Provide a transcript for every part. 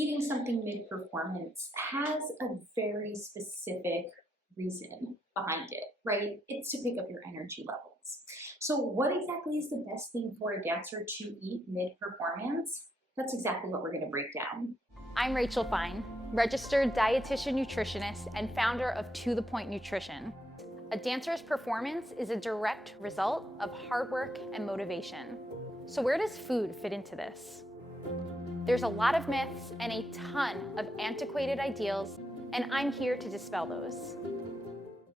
Eating something mid-performance has a very specific reason behind it, right? It's to pick up your energy levels. So what exactly is the best thing for a dancer to eat mid-performance? That's exactly what we're going to break down. I'm Rachel Fine, registered dietitian nutritionist and founder of To The Point Nutrition. A dancer's performance is a direct result of hard work and motivation. So where does food fit into this? There's a lot of myths and a ton of antiquated ideals, and I'm here to dispel those.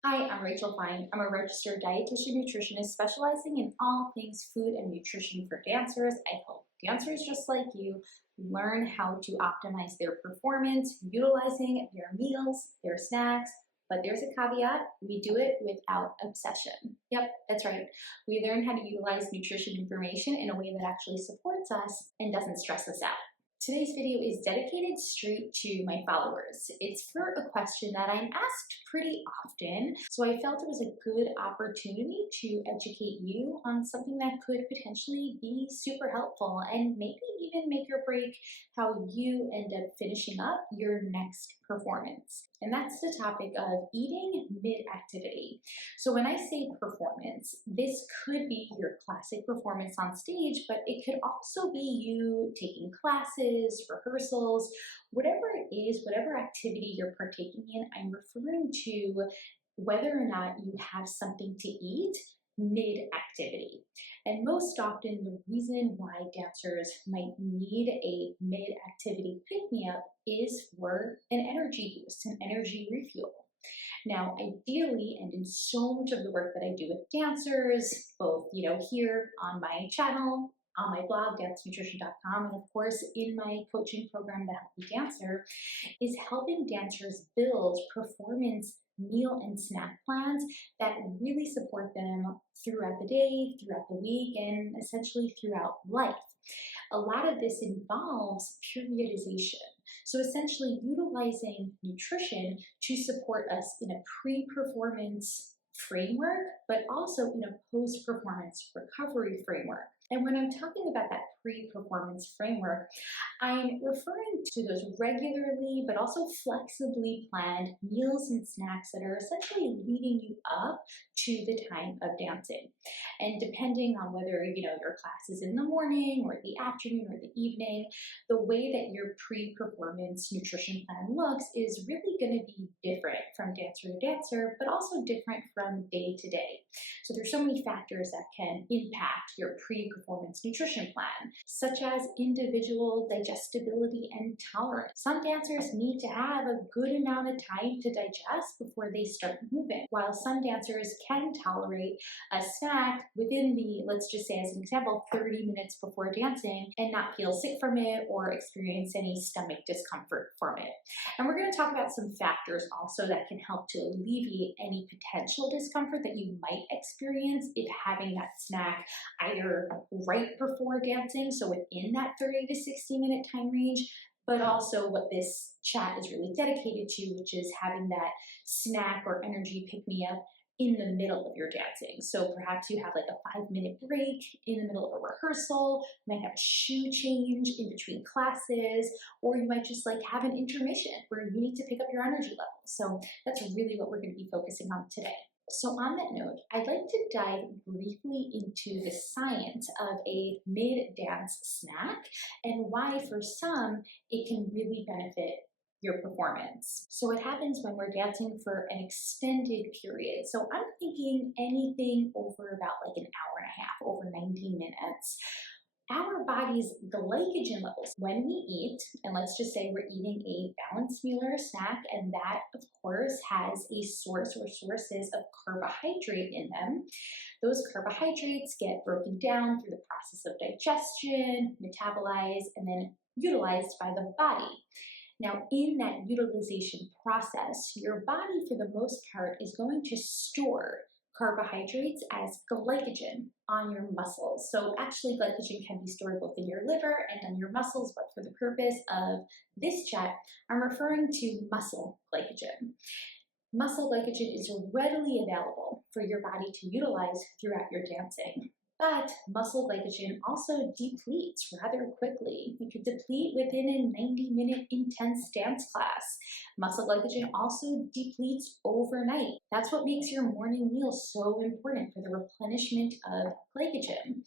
Hi, I'm Rachel Fine. I'm a registered dietitian nutritionist specializing in all things food and nutrition for dancers. I help dancers just like you learn how to optimize their performance utilizing their meals, their snacks, but there's a caveat, we do it without obsession. Yep, that's right. We learn how to utilize nutrition information in a way that actually supports us and doesn't stress us out. Today's video is dedicated straight to my followers. It's for a question that I'm asked pretty often, so I felt it was a good opportunity to educate you on something that could potentially be super helpful and maybe even make or break how you end up finishing up your next performance. And that's the topic of eating mid-activity. So when I say performance, this could be your classic performance on stage, but it could also be you taking classes, rehearsals, whatever it is, whatever activity you're partaking in. I'm referring to whether or not you have something to eat mid-activity. And most often the reason why dancers might need a mid-activity pick-me-up is for an energy boost, an energy refuel. Now, ideally, and in so much of the work that I do with dancers, both here on my channel, on my blog, dancenutrition.com, and of course in my coaching program, The Healthy Dancer, is helping dancers build performance meal and snack plans that really support them throughout the day, throughout the week, and essentially throughout life. A lot of this involves periodization. So essentially utilizing nutrition to support us in a pre-performance framework, but also in a post-performance recovery framework. And when I'm talking about that pre-performance framework, I'm referring to those regularly but also flexibly planned meals and snacks that are essentially leading you up to the time of dancing. And depending on whether your class is in the morning or the afternoon or the evening, the way that your pre-performance nutrition plan looks is really going to be different from dancer to dancer, but also different from day to day. So there's so many factors that can impact your pre-performance nutrition plan, such as individual digestibility and tolerance. Some dancers need to have a good amount of time to digest before they start moving, while some dancers can tolerate a snack within the, let's just say as an example, 30 minutes before dancing and not feel sick from it or experience any stomach discomfort from it. And we're going to talk about some factors also that can help to alleviate any potential discomfort that you might experience if having that snack either right before dancing, so within that 30 to 60 minute time range, but also what this chat is really dedicated to, which is having that snack or energy pick-me-up in the middle of your dancing. So perhaps you have like a 5-minute break in the middle of a rehearsal, you might have a shoe change in between classes, or you might just like have an intermission where you need to pick up your energy levels. So that's really what we're going to be focusing on today. So on that note, I'd like to dive briefly into the science of a mid-dance snack and why for some it can really benefit your performance. So what happens when we're dancing for an extended period? So I'm thinking anything over about like an hour and a half, over 90 minutes. Our body's glycogen levels when we eat, and let's just say we're eating a balanced meal or a snack, and that of course has a source or sources of carbohydrate in them. Those carbohydrates get broken down through the process of digestion, metabolized, and then utilized by the body. Now, in that utilization process, your body, for the most part, is going to store carbohydrates as glycogen on your muscles. So actually, glycogen can be stored both in your liver and on your muscles, but for the purpose of this chat, I'm referring to muscle glycogen. Muscle glycogen is readily available for your body to utilize throughout your dancing. But muscle glycogen also depletes rather quickly. It could deplete within a 90-minute intense dance class. Muscle glycogen also depletes overnight. That's what makes your morning meal so important for the replenishment of glycogen.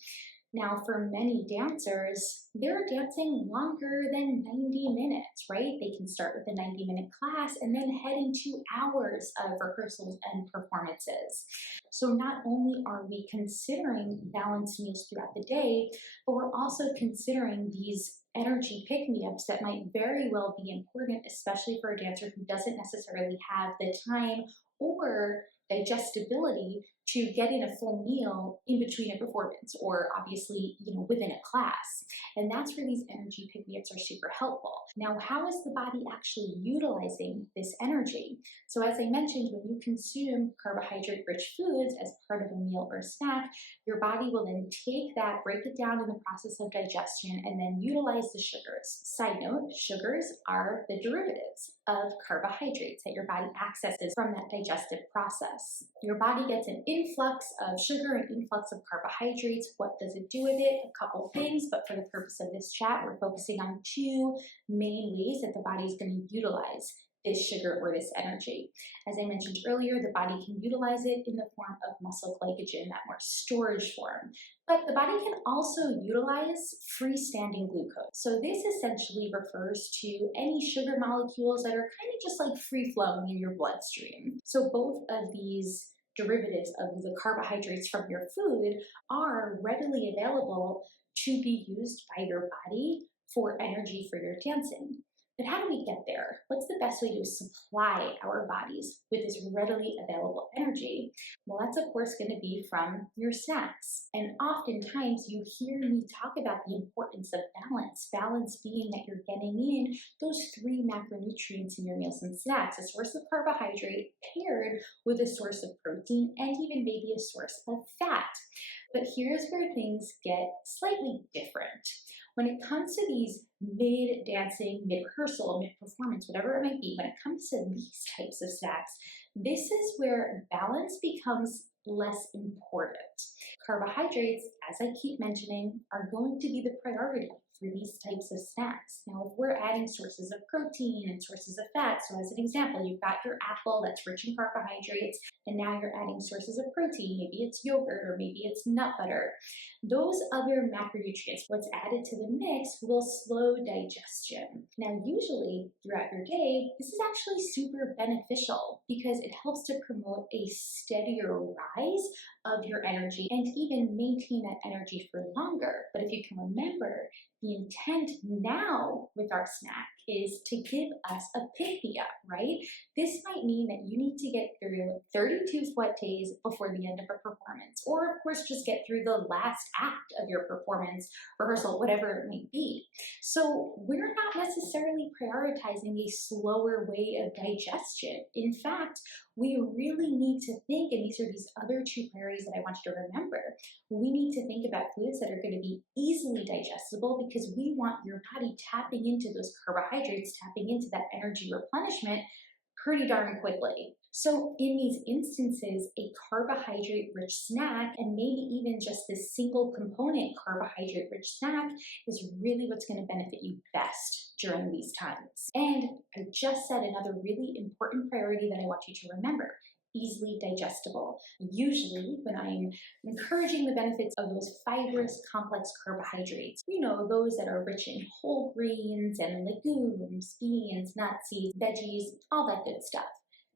Now, for many dancers, they're dancing longer than 90 minutes, right? They can start with a 90-minute class and then head into hours of rehearsals and performances. So not only are we considering balanced meals throughout the day, but we're also considering these energy pick-me-ups that might very well be important, especially for a dancer who doesn't necessarily have the time or digestibility to get in a full meal in between a performance or obviously, within a class. And that's where these energy pick-me-ups are super helpful. Now, how is the body actually utilizing this energy? So as I mentioned, when you consume carbohydrate-rich foods as part of a meal or snack, your body will then take that, break it down in the process of digestion, and then utilize the sugars. Side note, sugars are the derivatives of carbohydrates that your body accesses from that digestive process. Your body gets an influx of sugar and influx of carbohydrates. What does it do with it? A couple things, but for the purpose of this chat, we're focusing on two main ways that the body is going to utilize this sugar or this energy. As I mentioned earlier, the body can utilize it in the form of muscle glycogen, that more storage form. But the body can also utilize freestanding glucose. So this essentially refers to any sugar molecules that are kind of just like free-flowing in your bloodstream. So both of these derivatives of the carbohydrates from your food are readily available to be used by your body for energy for your dancing. But how do we get there? What's the best way to supply our bodies with this readily available energy? Well, that's of course going to be from your snacks. And oftentimes you hear me talk about the importance of balance. Balance being that you're getting in those 3 macronutrients in your meals and snacks, a source of carbohydrate paired with a source of protein and even maybe a source of fat. But here's where things get slightly different. When it comes to these mid-dancing, mid-rehearsal, mid-performance, whatever it might be, when it comes to these types of snacks, this is where balance becomes less important. Carbohydrates, as I keep mentioning, are going to be the priority for these types of snacks. Now, if we're adding sources of protein and sources of fat, so as an example, you've got your apple that's rich in carbohydrates, and now you're adding sources of protein, maybe it's yogurt or maybe it's nut butter. Those other macronutrients, what's added to the mix, will slow digestion. Now, usually throughout your day, this is actually super beneficial because it helps to promote a steadier rise of your energy and even maintain that energy for longer. But if you can remember, the intent now with our snack is to give us a pick-me-up, right? This might mean that you need to get through 32 sweat days before the end of a performance, or of course just get through the last act of your performance, rehearsal, whatever it may be. So we're not necessarily prioritizing a slower way of digestion. In fact, we really need to think, and these are these other 2 priorities that I want you to remember, we need to think about foods that are going to be easily digestible because we want your body tapping into those carbohydrates, tapping into that energy replenishment pretty darn quickly. So in these instances, a carbohydrate-rich snack, and maybe even just this single component carbohydrate-rich snack, is really what's going to benefit you best during these times. And I just said another really important priority that I want you to remember: easily digestible. Usually when I'm encouraging the benefits of those fibrous complex carbohydrates, those that are rich in whole grains and legumes, beans, nuts, seeds, veggies, all that good stuff.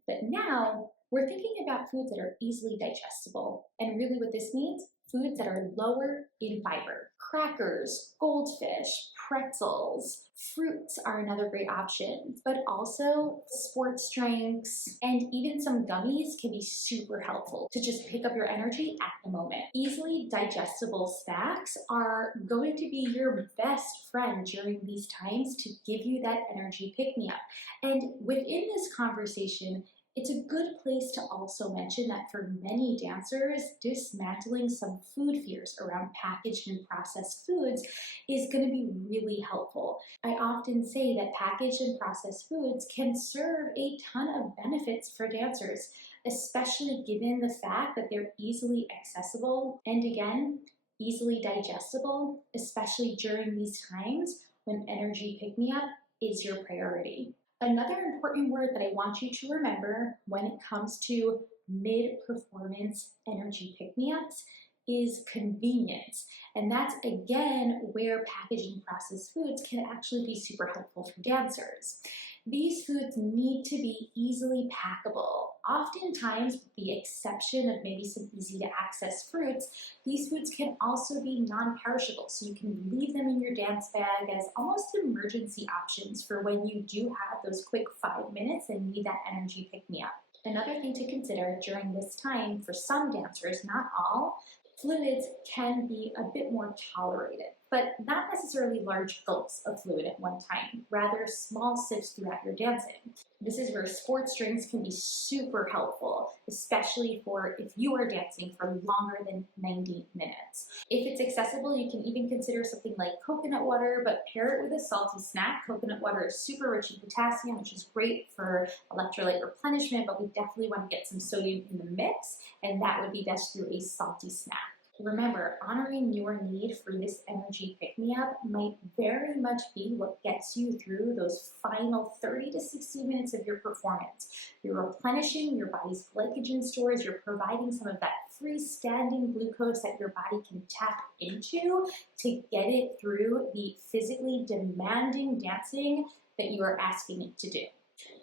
But now we're thinking about foods that are easily digestible. And really what this means, foods that are lower in fiber. Crackers, goldfish, pretzels, fruits are another great option, but also sports drinks and even some gummies can be super helpful to just pick up your energy at the moment. Easily digestible snacks are going to be your best friend during these times to give you that energy pick-me-up. And within this conversation, it's a good place to also mention that for many dancers, dismantling some food fears around packaged and processed foods is going to be really helpful. I often say that packaged and processed foods can serve a ton of benefits for dancers, especially given the fact that they're easily accessible and, again, easily digestible, especially during these times when energy pick-me-up is your priority. Another important word that I want you to remember when it comes to mid-performance energy pick-me-ups is convenience. And that's again where packaging processed foods can actually be super helpful for dancers. These foods need to be easily packable. Oftentimes, with the exception of maybe some easy to access fruits, these foods can also be non-perishable. So you can leave them in your dance bag as almost emergency options for when you do have those quick 5 minutes and need that energy pick-me-up. Another thing to consider during this time for some dancers, not all, fluids can be a bit more tolerated, but not necessarily large gulps of fluid at one time, rather small sips throughout your dancing. This is where sports drinks can be super helpful, especially for if you are dancing for longer than 90 minutes. If it's accessible, you can even consider something like coconut water, but pair it with a salty snack. Coconut water is super rich in potassium, which is great for electrolyte replenishment, but we definitely want to get some sodium in the mix, and that would be best through a salty snack. Remember, honoring your need for this energy pick-me-up might very much be what gets you through those final 30 to 60 minutes of your performance. You're replenishing your body's glycogen stores, you're providing some of that freestanding glucose that your body can tap into to get it through the physically demanding dancing that you are asking it to do.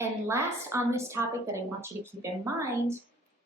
And last on this topic that I want you to keep in mind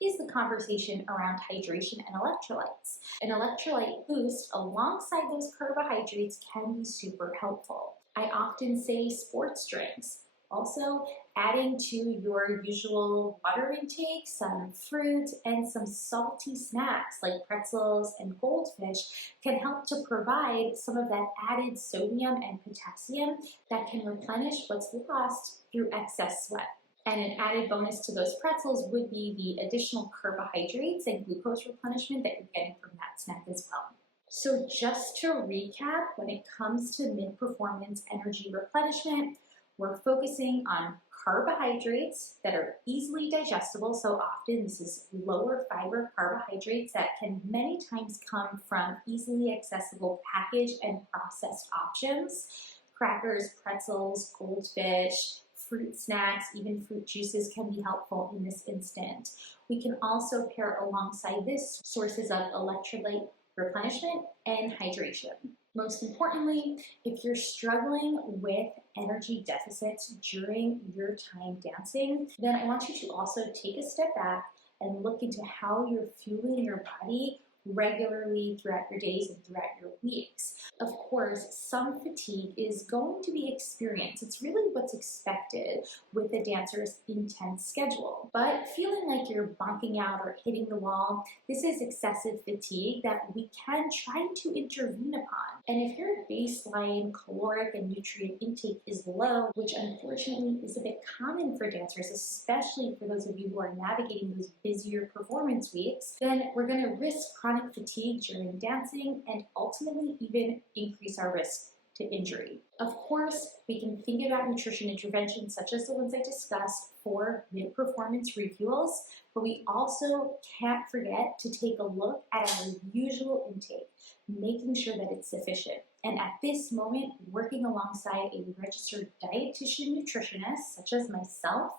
is the conversation around hydration and electrolytes. An electrolyte boost alongside those carbohydrates can be super helpful. I often say sports drinks. Also, adding to your usual water intake, some fruit, and some salty snacks like pretzels and goldfish can help to provide some of that added sodium and potassium that can replenish what's lost through excess sweat. And an added bonus to those pretzels would be the additional carbohydrates and glucose replenishment that you're getting from that snack as well. So just to recap, when it comes to mid-performance energy replenishment, we're focusing on carbohydrates that are easily digestible. So often this is lower fiber carbohydrates that can many times come from easily accessible packaged and processed options. Crackers, pretzels, goldfish, fruit snacks, even fruit juices can be helpful in this instant. We can also pair alongside this sources of electrolyte replenishment and hydration. Most importantly, if you're struggling with energy deficits during your time dancing, then I want you to also take a step back and look into how you're fueling your body regularly throughout your days and throughout your weeks. Of course, some fatigue is going to be experienced. It's really what's expected with a dancer's intense schedule. But feeling like you're bonking out or hitting the wall, this is excessive fatigue that we can try to intervene upon. And if your baseline caloric and nutrient intake is low, which unfortunately is a bit common for dancers, especially for those of you who are navigating those busier performance weeks, then we're going to risk chronic fatigue during dancing and ultimately even increase our risk to injury. Of course, we can think about nutrition interventions such as the ones I discussed for mid-performance refuels, but we also can't forget to take a look at our usual intake, making sure that it's sufficient. And at this moment, working alongside a registered dietitian nutritionist, such as myself,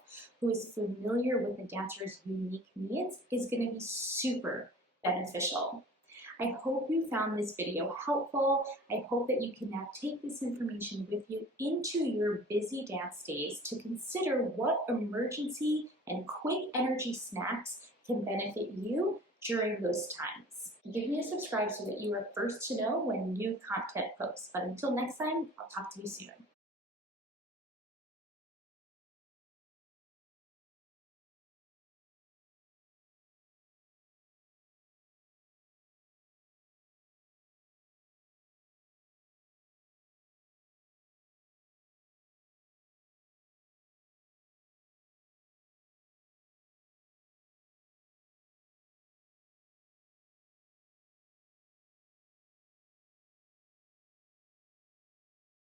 who is familiar with the dancer's unique needs, is going to be super beneficial. I hope you found this video helpful. I hope that you can now take this information with you into your busy dance days to consider what emergency and quick energy snacks can benefit you during those times. Give me a subscribe so that you are first to know when new content posts. But until next time, I'll talk to you soon.